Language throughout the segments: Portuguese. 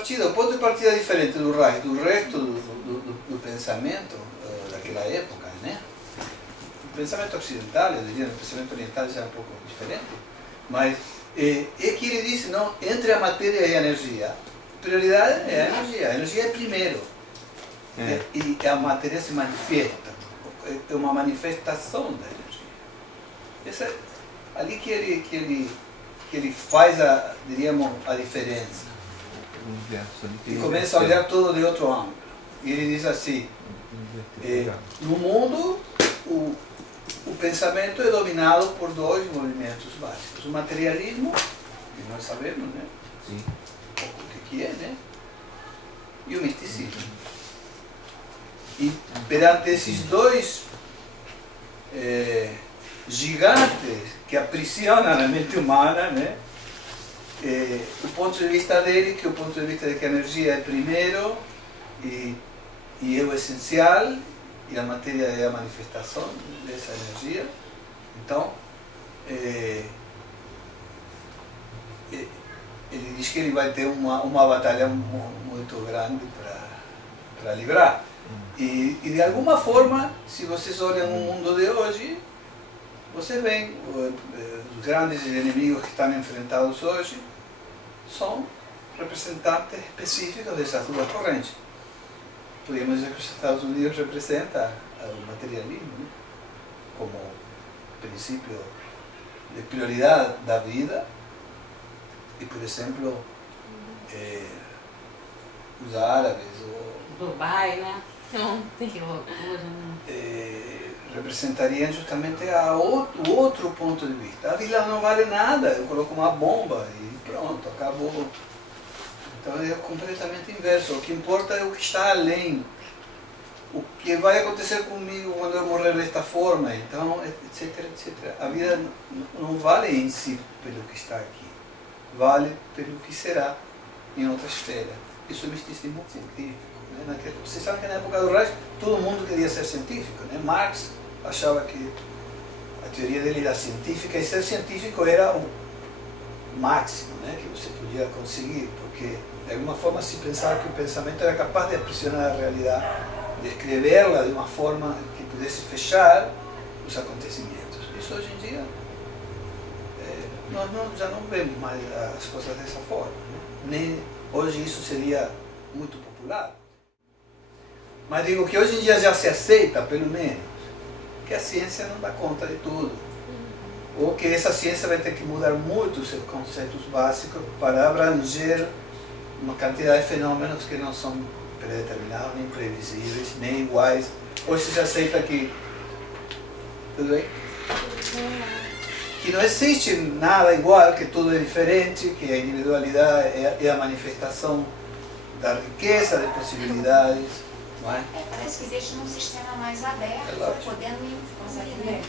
partida. O ponto de partida é diferente do resto do pensamento daquela época, né? O pensamento ocidental, eu diria, o pensamento oriental já é um pouco diferente, mas é que ele disse, não, entre a matéria e a energia, a prioridade é a energia é primeiro, e a matéria se manifesta, é uma manifestação da energia. Essa é ali que ele faz, diríamos, a diferença. E começa a olhar tudo de outro ângulo. E ele diz assim, no mundo, o pensamento é dominado por dois movimentos básicos. O materialismo, que nós sabemos, né? Sim. O que é, né? E o misticismo. E perante esses dois gigantes que aprisionam a mente humana, né? O ponto de vista dele, que é o ponto de vista de que a energia é primeiro e é o essencial, e a matéria é a manifestação dessa energia. Então, ele diz que ele vai ter uma batalha muito grande para livrar. E de alguma forma, se vocês olham o mundo de hoje, vocês veem os grandes inimigos que estão enfrentados hoje são representantes específicos dessas duas correntes. Podemos dizer que os Estados Unidos representam o materialismo, né? Como princípio de prioridade da vida, e, por exemplo, os árabes, Dubai, né? Não tem loucura, né? Representariam justamente o outro ponto de vista. A vida não vale nada, eu coloco uma bomba e pronto, acabou. Então é completamente inverso. O que importa é o que está além. O que vai acontecer comigo quando eu morrer desta forma, então, etc, etc. A vida não vale em si pelo que está aqui. Vale pelo que será em outra esfera. Isso é misticismo científico. Né? Vocês sabem que na época do Reich todo mundo queria ser científico. Né? Marx achava que a teoria dele era científica e ser científico era o máximo, né, que você podia conseguir, porque de alguma forma se pensava que o pensamento era capaz de aprisionar a realidade, de escrevê-la de uma forma que pudesse fechar os acontecimentos. Isso hoje em dia nós já não vemos mais as coisas dessa forma, né? Nem hoje isso seria muito popular. Mas digo que hoje em dia já se aceita, pelo menos, que a ciência não dá conta de tudo. Ou que essa ciência vai ter que mudar muito os seus conceitos básicos para abranger uma quantidade de fenômenos que não são predeterminados, nem previsíveis, nem iguais. Hoje se aceita que... Tudo bem? Que não existe nada igual, que tudo é diferente, que a individualidade é a manifestação da riqueza de possibilidades. Não é? Parece que existe um sistema mais aberto, podendo conseguir.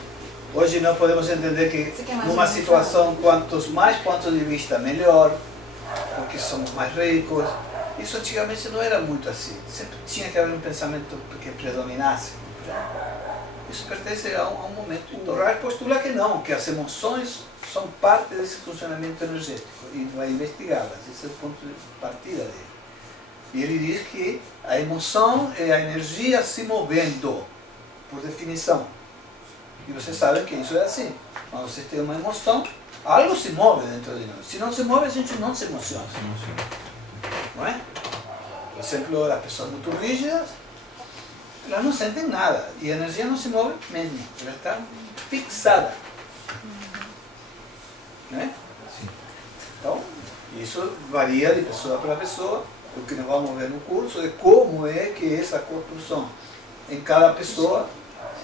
Hoje nós podemos entender que numa situação, quantos mais pontos de vista, melhor, porque somos mais ricos. Isso antigamente não era muito assim. Sempre tinha que haver um pensamento que predominasse. Isso pertence a um momento. O Reich postula que não, que as emoções são parte desse funcionamento energético e vai investigá-las. Esse é o ponto de partida dele. E ele diz que a emoção é a energia se movendo, por definição. E vocês sabem que isso é assim. Quando você tem uma emoção, algo se move dentro de nós. Se não se move, a gente não se emociona. Não é? Por exemplo, as pessoas muito rígidas, elas não sentem nada. E a energia não se move mesmo. Ela está fixada. Não é? Então, isso varia de pessoa para pessoa. O que nós vamos ver no curso é como é que essa construção em cada pessoa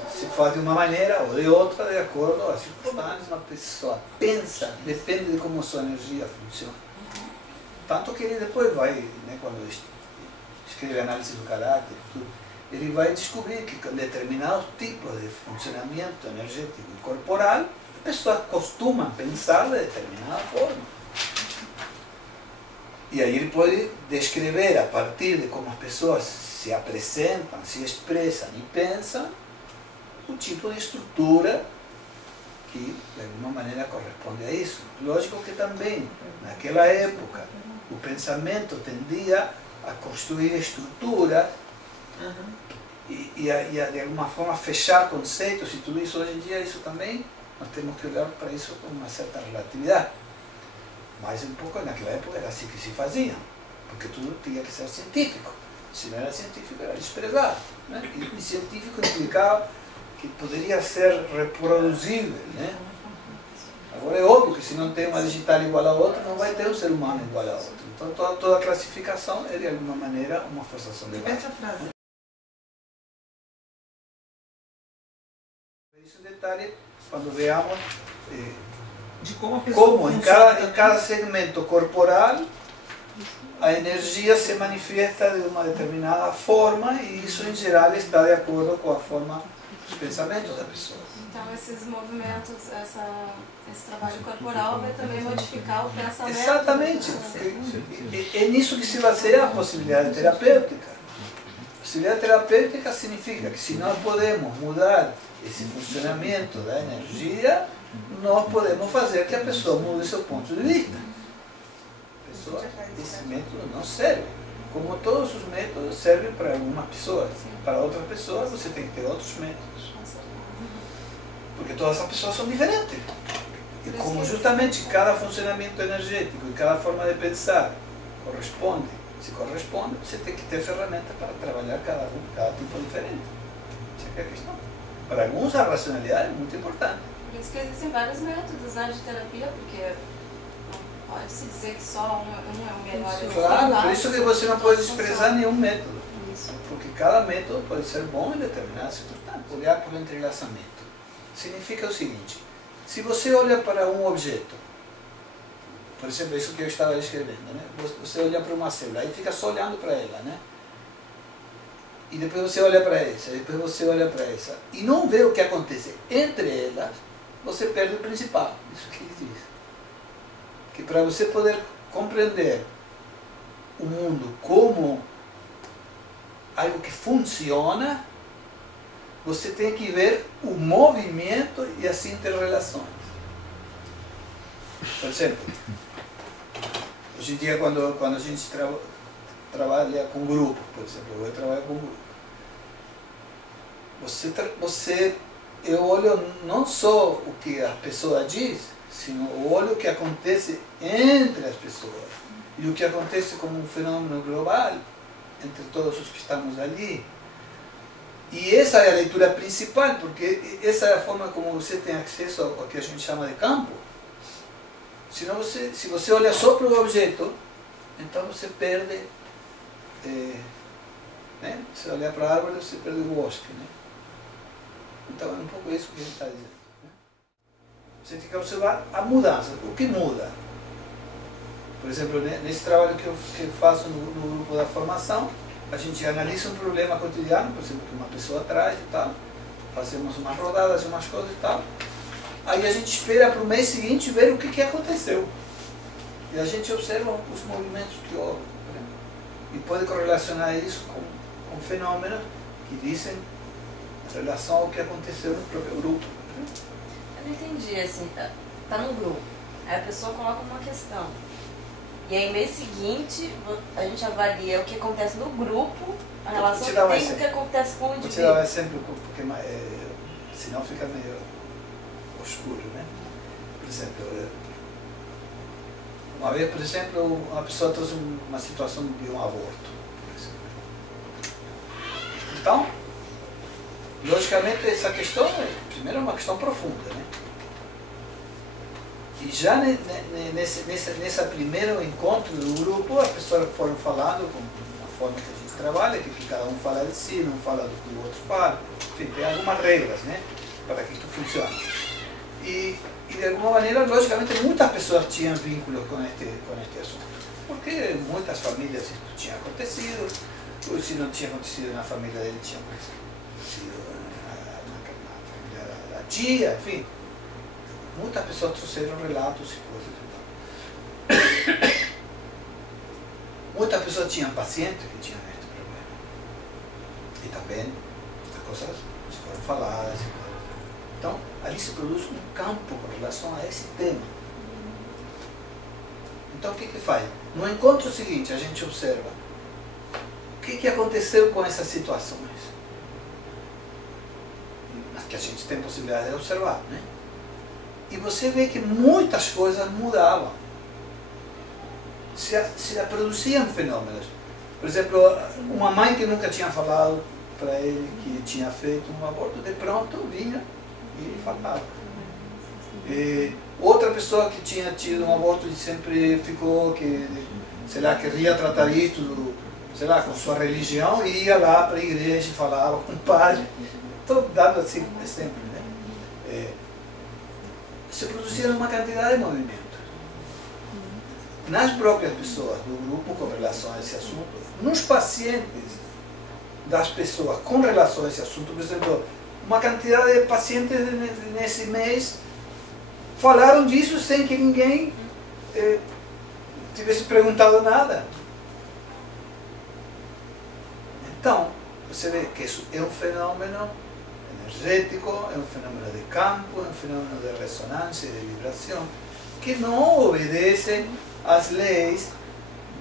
se faz de uma maneira ou de outra, de acordo às circunstâncias. Uma pessoa pensa, depende de como a sua energia funciona. Tanto que ele depois vai, né, quando escreve análise do caráter, tudo, ele vai descobrir que com determinados tipos de funcionamento energético e corporal, a pessoa costuma pensar de determinada forma. E aí ele pode descrever, a partir de como as pessoas se apresentam, se expressam e pensam, o tipo de estrutura que de alguma maneira corresponde a isso. Lógico que também, naquela época, o pensamento tendia a construir estrutura e a de alguma forma fechar conceitos e tudo isso. Hoje em dia isso também nós temos que olhar para isso com uma certa relatividade, mas um pouco naquela época era assim que se fazia, porque tudo tinha que ser científico. Se não era científico era desprezado, né? E científico implicava que poderia ser reproduzível, né? Agora é óbvio que se não tem uma digital igual a outra, não vai ter um ser humano igual a outro. Então toda classificação é de alguma maneira uma forçação de barra. Esse detalhe, quando veamos de como em cada segmento corporal a energia se manifiesta de uma determinada forma, e isso em geral está de acordo com a forma dos pensamentos da pessoa. Então esses movimentos, esse trabalho corporal vai também modificar o pensamento. Exatamente. É nisso que se baseia a possibilidade terapêutica. A possibilidade terapêutica significa que se nós podemos mudar esse funcionamento da energia, nós podemos fazer que a pessoa mude seu ponto de vista. Esse método não serve. Como todos os métodos servem para algumas pessoas. Para outras pessoas você tem que ter outros métodos. Porque todas as pessoas são diferentes. E como justamente cada funcionamento energético e cada forma de pensar se corresponde, você tem que ter ferramentas para trabalhar cada tipo diferente. Essa é a questão. Para alguns a racionalidade é muito importante. Por isso que existem vários métodos, né, de terapia, porque pode-se dizer que só um é o melhor. Claro, por isso que você não pode desprezar nenhum método. Porque cada método pode ser bom em determinadas circunstâncias. Olhar para o entrelaçamento significa o seguinte: se você olha para um objeto, por exemplo, isso que eu estava escrevendo, né? Você olha para uma célula e fica só olhando para ela, né? E depois você olha para essa, depois você olha para essa, e não vê o que acontece entre elas, você perde o principal. Isso que ele diz. Que para você poder compreender o mundo como algo que funciona, você tem que ver o movimento e as interrelações. Por exemplo, hoje em dia quando a gente trabalha com grupo, por exemplo, eu trabalho com grupo, eu olho não só o que a pessoa diz, sino eu olho o que acontece entre as pessoas e o que acontece como um fenômeno global entre todos os que estamos ali. E essa é a leitura principal, porque essa é a forma como você tem acesso ao que a gente chama de campo. Senão se você olha só para o objeto, então você perde, né? Se olhar para a árvore, você perde o bosque, né? Então é um pouco isso que a gente está dizendo, né? Você tem que observar a mudança, o que muda. Por exemplo, nesse trabalho que eu faço no grupo da formação, a gente analisa um problema cotidiano, por exemplo, que uma pessoa traz e tal, fazemos umas rodadas e umas coisas e tal, aí a gente espera para o mês seguinte ver o que aconteceu. E a gente observa os movimentos que houve, né? E pode correlacionar isso com fenômenos que dizem em relação ao que aconteceu no próprio grupo, né? Eu não entendi, assim, tá num grupo, aí a pessoa coloca uma questão. E aí, mês seguinte, a gente avalia o que acontece no grupo, a relação que tem com o que acontece com o indivíduo. Vou te dar um exemplo, porque senão fica meio escuro, né? Por exemplo, uma vez, por exemplo, uma pessoa trouxe uma situação de um aborto, por exemplo. Então, logicamente, essa questão, primeiro, é uma questão profunda, né? E já nesse primeiro encontro do grupo, as pessoas foram falando com a forma que a gente trabalha, que cada um fala de si, não fala do que o outro fala. Enfim, tem algumas regras, né, para que isso funcione. E de alguma maneira, logicamente, muitas pessoas tinham vínculos com este assunto. Porque muitas famílias isso tinha acontecido, ou se não tinha acontecido na família dele, tinha acontecido na família da tia, enfim. Muitas pessoas trouxeram relatos e coisas e tal. Muitas pessoas tinham pacientes que tinham este problema. E também as coisas foram faladas. Então, ali se produz um campo com relação a esse tema. Então o que faz? No encontro seguinte a gente observa o que aconteceu com essas situações. Mas que a gente tem possibilidade de observar, né? E você vê que muitas coisas mudavam. Se produziam fenômenos. Por exemplo, uma mãe que nunca tinha falado para ele que tinha feito um aborto, de pronto vinha e falava. E outra pessoa que tinha tido um aborto e sempre ficou, que, sei lá, queria tratar isso, sei lá, com sua religião, e ia lá para a igreja e falava com o padre. Estou dando assim exemplo, né? Se produzia uma quantidade de movimentos. Nas próprias pessoas do grupo com relação a esse assunto, nos pacientes das pessoas com relação a esse assunto, por exemplo, uma quantidade de pacientes nesse mês falaram disso sem que ninguém tivesse perguntado nada. Então, você vê que isso é um fenômeno energético, é um fenômeno de campo, é um fenômeno de ressonância, de vibração, que não obedece às leis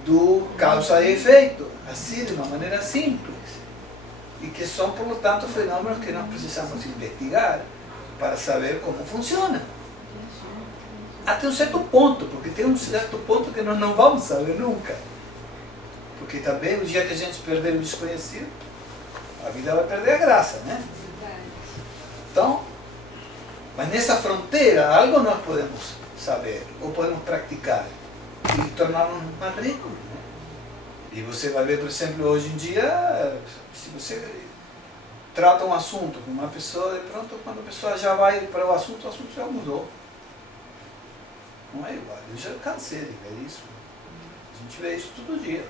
do causa e efeito, assim de uma maneira simples. E que são, portanto, fenômenos que nós precisamos investigar para saber como funciona. Até um certo ponto, porque tem um certo ponto que nós não vamos saber nunca. Porque também, o dia que a gente perder o desconhecido, a vida vai perder a graça, né? Então, mas nessa fronteira, algo nós podemos saber, ou podemos praticar, e tornar-nos mais ricos, né? E você vai ver, por exemplo, hoje em dia, se você trata um assunto com uma pessoa, de pronto, quando a pessoa já vai para o assunto já mudou. Não é igual. Eu já cansei de ver isso. A gente vê isso todo dia.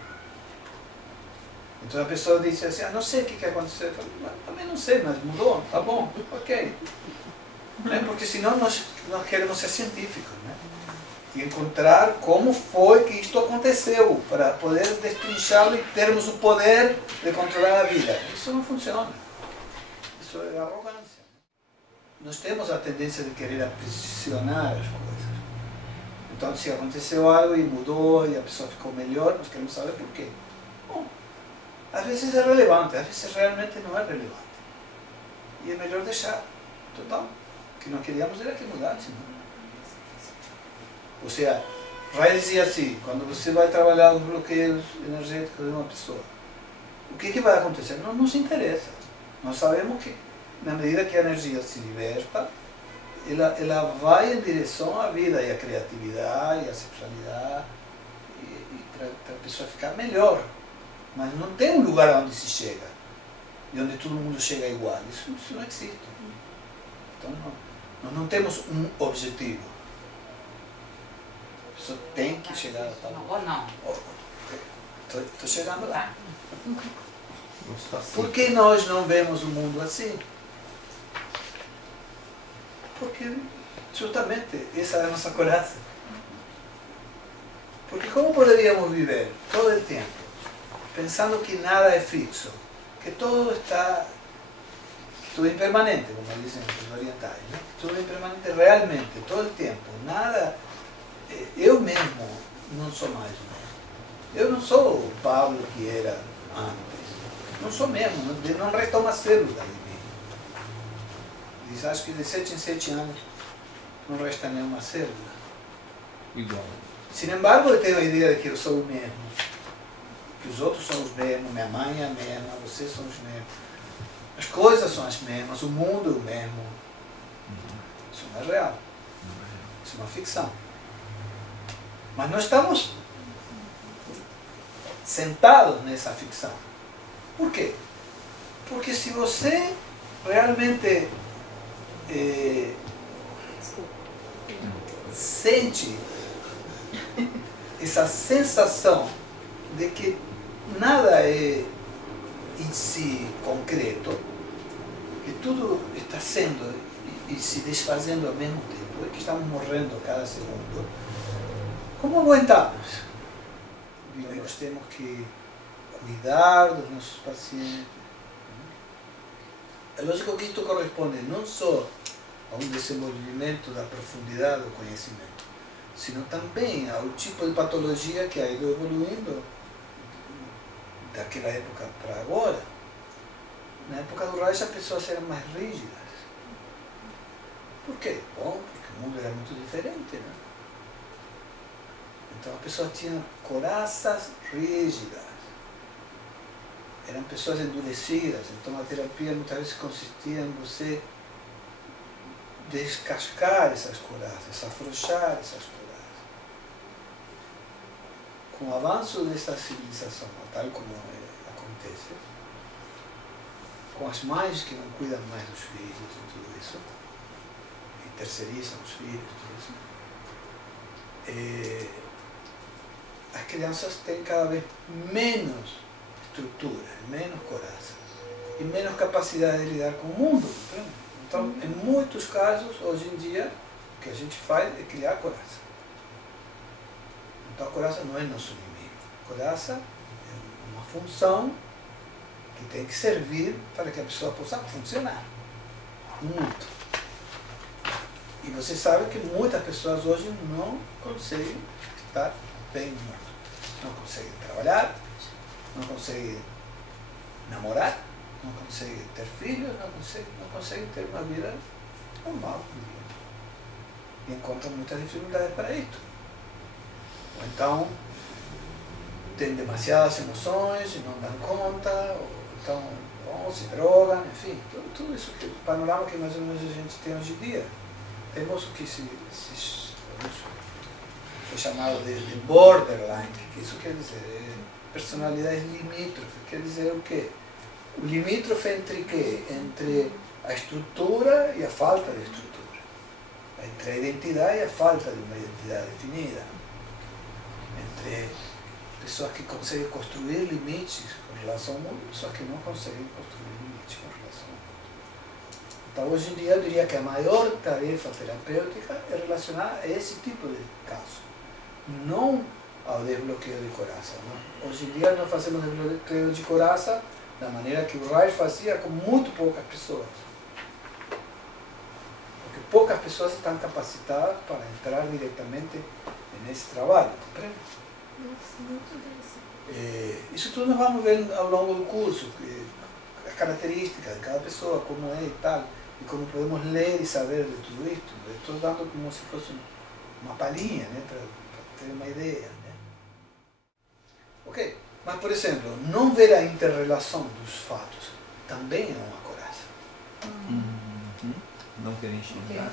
Então a pessoa disse assim, não sei o que aconteceu. Eu falei, também não sei, mas mudou, tá bom, ok. Né? Porque senão nós queremos ser científicos, né? E encontrar como foi que isto aconteceu, para poder destrinchá-lo e termos o poder de controlar a vida. Isso não funciona. Isso é arrogância. Nós temos a tendência de querer aprisionar as coisas. Então, se aconteceu algo e mudou e a pessoa ficou melhor, nós queremos saber por quê. Bom, às vezes é relevante, às vezes realmente não é relevante. E é melhor deixar. Total. O que nós queríamos era que mudasse. Não? Ou seja, Ray dizia assim, quando você vai trabalhar os bloqueios energéticos de uma pessoa, o que vai acontecer? Não nos interessa. Nós sabemos que, na medida que a energia se liberta, ela vai em direção à vida e à criatividade, e à sexualidade, e para a pessoa ficar melhor. Mas não tem um lugar onde se chega, e onde todo mundo chega igual. Isso não existe. Então, nós não temos um objetivo. A pessoa tem que chegar a tal. Ou não. Estou chegando lá. Por que nós não vemos o mundo assim? Porque, justamente, essa é a nossa coraça. Porque como poderíamos viver todo o tempo pensando que nada é fixo, que tudo é impermanente, como dizem os orientais, né? Tudo é impermanente realmente, todo o tempo, nada. Eu mesmo não sou mais o mesmo. Eu não sou o Pablo que era antes. Não sou mesmo, não resta uma célula de mim. Diz, acho que de 7 em 7 anos não resta nenhuma célula. Igual. Sin embargo, eu tenho a ideia de que eu sou o mesmo. Que os outros são os mesmos, minha mãe é a mesma, vocês são os mesmos. As coisas são as mesmas, o mundo é o mesmo. Isso não é real. Isso é uma ficção. Mas nós estamos sentados nessa ficção. Por quê? Porque se você realmente sente essa sensação de que nada é em si concreto, que tudo está sendo e se desfazendo ao mesmo tempo, e que estamos morrendo a cada segundo, como aguentamos? Nós temos que cuidar dos nossos pacientes. É lógico que isto corresponde não só a um desenvolvimento da profundidade do conhecimento, sino também ao tipo de patologia que ha ido evoluindo daquela época para agora. Na época do Reich as pessoas eram mais rígidas. Por quê? Bom, porque o mundo era muito diferente, né? Então a pessoa tinha coraças rígidas. Eram pessoas endurecidas. Então a terapia muitas vezes consistia em você descascar essas coraças, afrouxar essas coraças. Com o avanço dessa civilização, tal como acontece, com as mães que não cuidam mais dos filhos e tudo isso, e terceirizam os filhos, tudo isso, as crianças têm cada vez menos estrutura, menos coraça e menos capacidade de lidar com o mundo. Então, em muitos casos, hoje em dia, o que a gente faz é criar coraça. Então a coraça não é nosso inimigo. A coraça é uma função que tem que servir para que a pessoa possa funcionar no mundo. E você sabe que muitas pessoas hoje não conseguem estar bem no mundo. Não conseguem trabalhar, não conseguem namorar, não conseguem ter filhos, não conseguem ter uma vida normal. E encontram muitas dificuldades para isso. Ou então, tem demasiadas emoções e não dão conta, ou então se drogam, enfim, tudo isso, que o panorama que mais ou menos a gente tem hoje em dia. Temos o que foi chamado de borderline, que isso quer dizer personalidades limítrofes, quer dizer o quê? O limítrofe entre quê? Entre a estrutura e a falta de estrutura, entre a identidade e a falta de uma identidade definida, entre pessoas que conseguem construir limites com relação ao mundo e pessoas que não conseguem construir limites com relação ao mundo. Então, hoje em dia, eu diria que a maior tarefa terapêutica é relacionada a esse tipo de caso, não ao desbloqueio de coraça. Não? Hoje em dia, nós fazemos desbloqueio de coraça da maneira que o Reich fazia com muito poucas pessoas. Porque poucas pessoas estão capacitadas para entrar diretamente nesse trabalho, compreende? Isso tudo nós vamos ver ao longo do curso, as características de cada pessoa, como é e tal, e como podemos ler e saber de tudo isso. Eu estou dando como se fosse uma palhinha, né, para ter uma ideia. Né? Ok, mas por exemplo, não ver a interrelação dos fatos também é uma coraça. Não querer enxergar.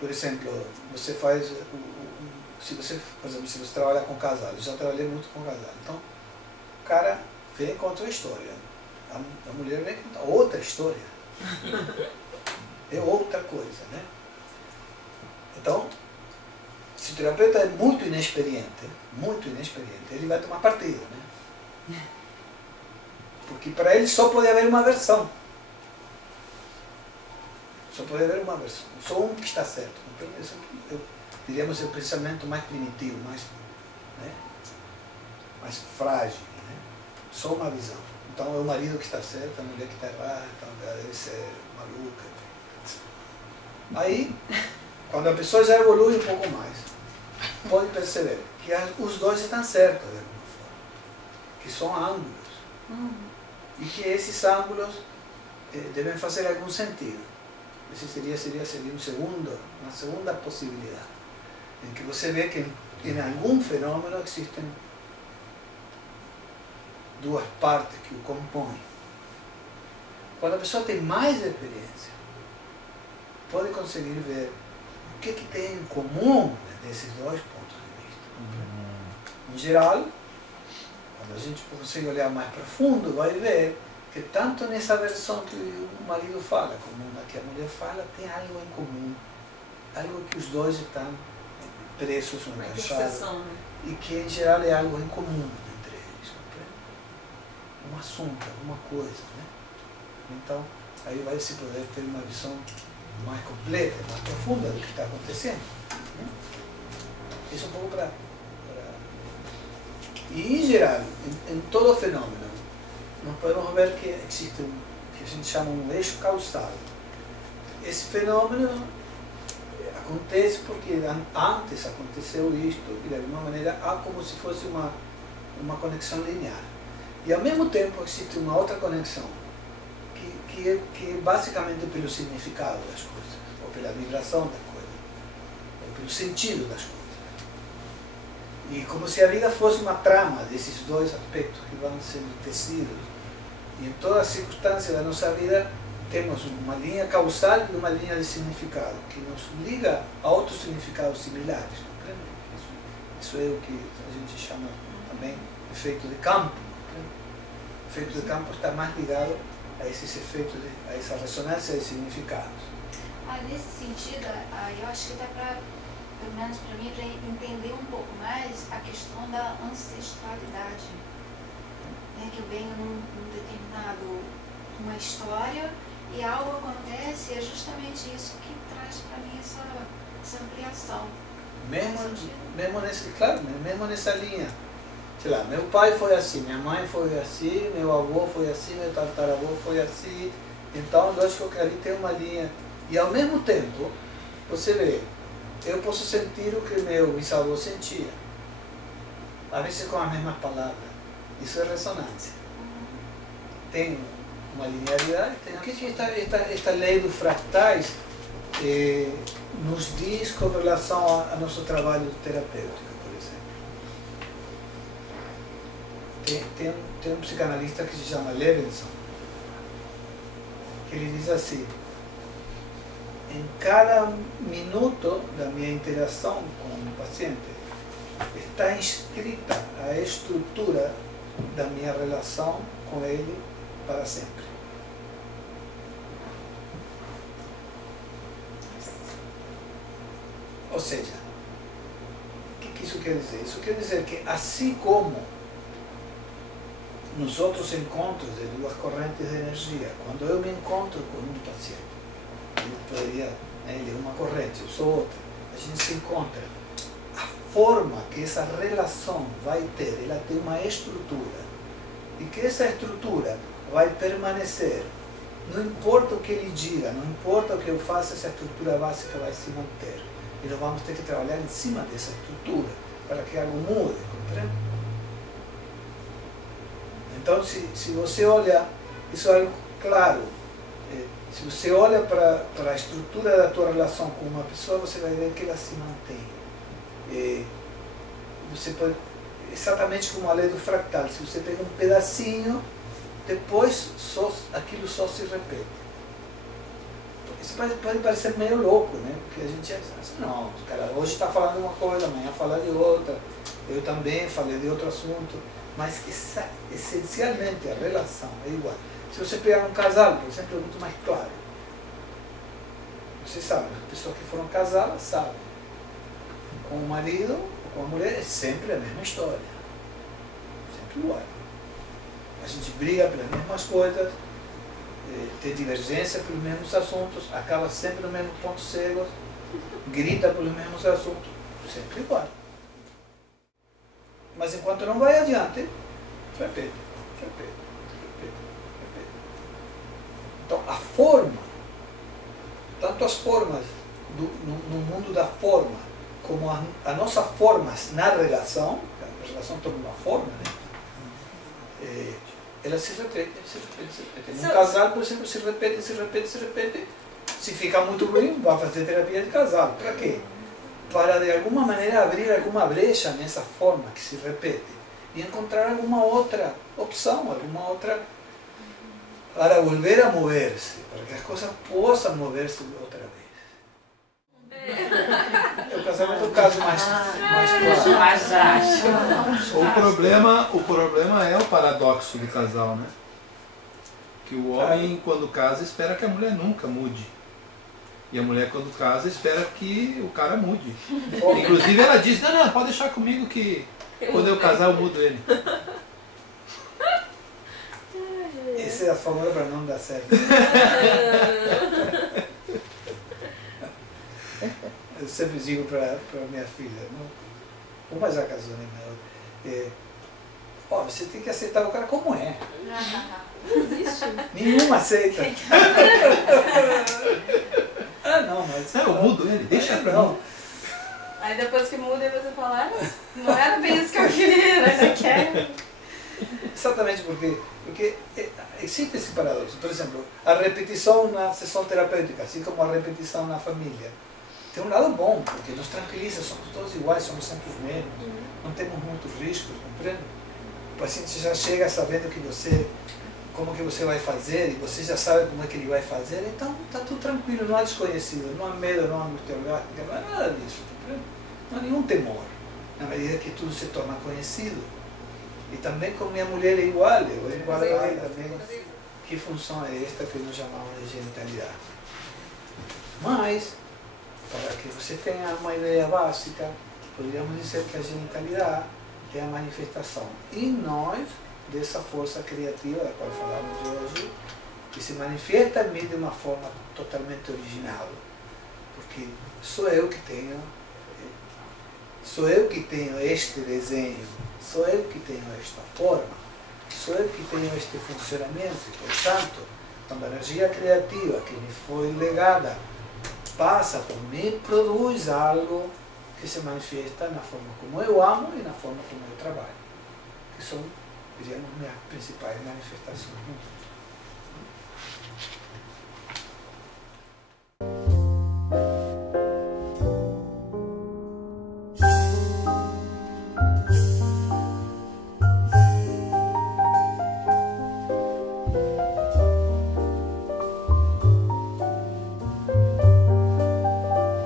Por exemplo, você faz se você, por exemplo, se você trabalha com casal, eu já trabalhei muito com casal, então o cara vem e conta uma história, a mulher vem contar outra história, é outra coisa, né? Então, se o terapeuta é muito inexperiente, ele vai tomar partido, né? Porque para ele só pode haver uma versão. Só pode haver uma versão, só um que está certo, compreende? Diríamos, é o pensamento mais primitivo, mais frágil, né? Só uma visão. Então é o marido que está certo, a mulher que está errada, então ela deve ser maluca. Enfim. Aí, quando a pessoa já evolui um pouco mais, pode perceber que os dois estão certos de alguma forma, que são ângulos, e que esses ângulos devem fazer algum sentido. Esse seria uma segunda possibilidade, em que você vê que em algum fenômeno existem duas partes que o compõem. Quando a pessoa tem mais experiência, pode conseguir ver o que tem em comum desses dois pontos de vista. Em geral, quando a gente consegue olhar mais profundo, vai ver que tanto nessa versão que o marido fala, como na que a mulher fala, tem algo em comum, algo que os dois estão preços no mercado, e que em geral é algo em comum entre eles, um assunto, alguma coisa, né? Então aí vai se poder ter uma visão mais completa, mais profunda do que está acontecendo, né? Isso é um pouco para e em geral, em todo fenômeno, nós podemos ver que existe o que a gente chama um eixo causal. Esse fenômeno acontece porque antes aconteceu isto, e de alguma maneira há como se fosse uma conexão linear. E ao mesmo tempo existe uma outra conexão, que é basicamente pelo significado das coisas, ou pela vibração das coisas, ou pelo sentido das coisas. E como se a vida fosse uma trama desses dois aspectos que vão sendo tecidos. E em todas as circunstâncias da nossa vida temos uma linha causal e uma linha de significado, que nos liga a outros significados similares. Isso é o que a gente chama também efeito de campo. O efeito de campo está mais ligado a esses efeitos, a essa ressonância de significados. Nesse sentido, eu acho que dá para, pelo menos para mim, para entender um pouco mais a questão da ancestralidade. Que eu venho num determinado, uma história, e algo acontece, e é justamente isso que traz para mim essa ampliação. Mesmo nessa linha. Sei lá, meu pai foi assim, minha mãe foi assim, meu avô foi assim, meu tataravô foi assim. Então, eu acho que ali tem uma linha. E ao mesmo tempo, você vê, eu posso sentir o que meu bisavô sentia. Às vezes com as mesmas palavras. Isso é ressonância. Tem uma linearidade. O que esta lei dos fractais nos diz com relação ao nosso trabalho terapêutico, por exemplo? Tem um psicanalista que se chama Levinson, que ele diz assim: em cada minuto da minha interação com o paciente está inscrita a estrutura da minha relação com ele para sempre. Ou seja, o que isso quer dizer? Isso quer dizer que, assim como nos outros encontros de duas correntes de energia, quando eu me encontro com um paciente, ele é uma corrente, eu sou outra, a gente se encontra, a forma que essa relação vai ter, ela tem uma estrutura, e que essa estrutura vai permanecer. Não importa o que ele diga, não importa o que eu faça, essa estrutura básica vai se manter. E nós vamos ter que trabalhar em cima dessa estrutura para que algo mude, compreende? Então, se você olha, isso é algo claro, se você olha para a estrutura da tua relação com uma pessoa, você vai ver que ela se mantém. Você pode, exatamente como a lei do fractal, se você pega um pedacinho, depois aquilo só se repete. Isso pode parecer meio louco, né? Porque a gente acha, não, cara, hoje está falando uma coisa, amanhã fala de outra, eu também falei de outro assunto, mas essencialmente a relação é igual. Se você pegar um casal, por exemplo, é muito mais claro. Você sabe, as pessoas que foram casadas sabem. Com o marido ou com a mulher é sempre a mesma história. Sempre igual. A gente briga pelas mesmas coisas, tem divergência pelos mesmos assuntos, acaba sempre no mesmo ponto cego, grita pelos mesmos assuntos, sempre igual. Mas enquanto não vai adiante, repete. Então a forma, tanto as formas no mundo da forma, como as nossas formas na relação, a relação torna uma forma, né? Elas se repetem. Um casal, por exemplo, se repete. Se fica muito ruim, vai fazer terapia de casal. Para quê? Para de alguma maneira abrir alguma brecha nessa forma que se repete e encontrar alguma outra opção, alguma outra, para volver a mover-se, para que as coisas possam mover-se outra vez. O casamento é o caso mais claro. Mais drástico. O problema é o paradoxo do casal, né? Que o homem, quando casa, espera que a mulher nunca mude. E a mulher, quando casa, espera que o cara mude. Inclusive, ela diz, não, pode deixar comigo que quando eu casar eu mudo ele. Essa é a fórmula para não dar certo. Eu sempre digo para minha filha, uma já casou, né? Você tem que aceitar o cara como é. Não existe. Nenhuma aceita. Ah, não, mas... Eu mudo ele, deixa pra não. mim. Aí depois que muda, você fala, não era bem isso que eu queria, né? Você quer? Exatamente porque existe esse paradoxo. Por exemplo, a repetição na sessão terapêutica, assim como a repetição na família, tem um lado bom, porque nos tranquiliza, somos todos iguais, somos sempre os mesmos, não temos muitos riscos, compreende? O paciente já chega sabendo que como que você vai fazer, e você já sabe como é que ele vai fazer, então está tudo tranquilo, não há desconhecido, não há medo, não há angústia orgástica, não há nada disso, compreende? Não há nenhum temor, na medida que tudo se torna conhecido. E também com minha mulher é igual, eu é igual a ela também. Que função é esta que nós chamamos de genitalidade? Mas, para que você tenha uma ideia básica, poderíamos dizer que a genitalidade é a manifestação em nós dessa força criativa da qual falamos hoje, que se manifesta em mim de uma forma totalmente original. Porque sou eu que tenho este desenho, sou eu que tenho esta forma, sou eu que tenho este funcionamento, e, portanto, quando a energia criativa que me foi legada passa por mim, produz algo que se manifesta na forma como eu amo e na forma como eu trabalho, que são, diríamos, minhas principais manifestações.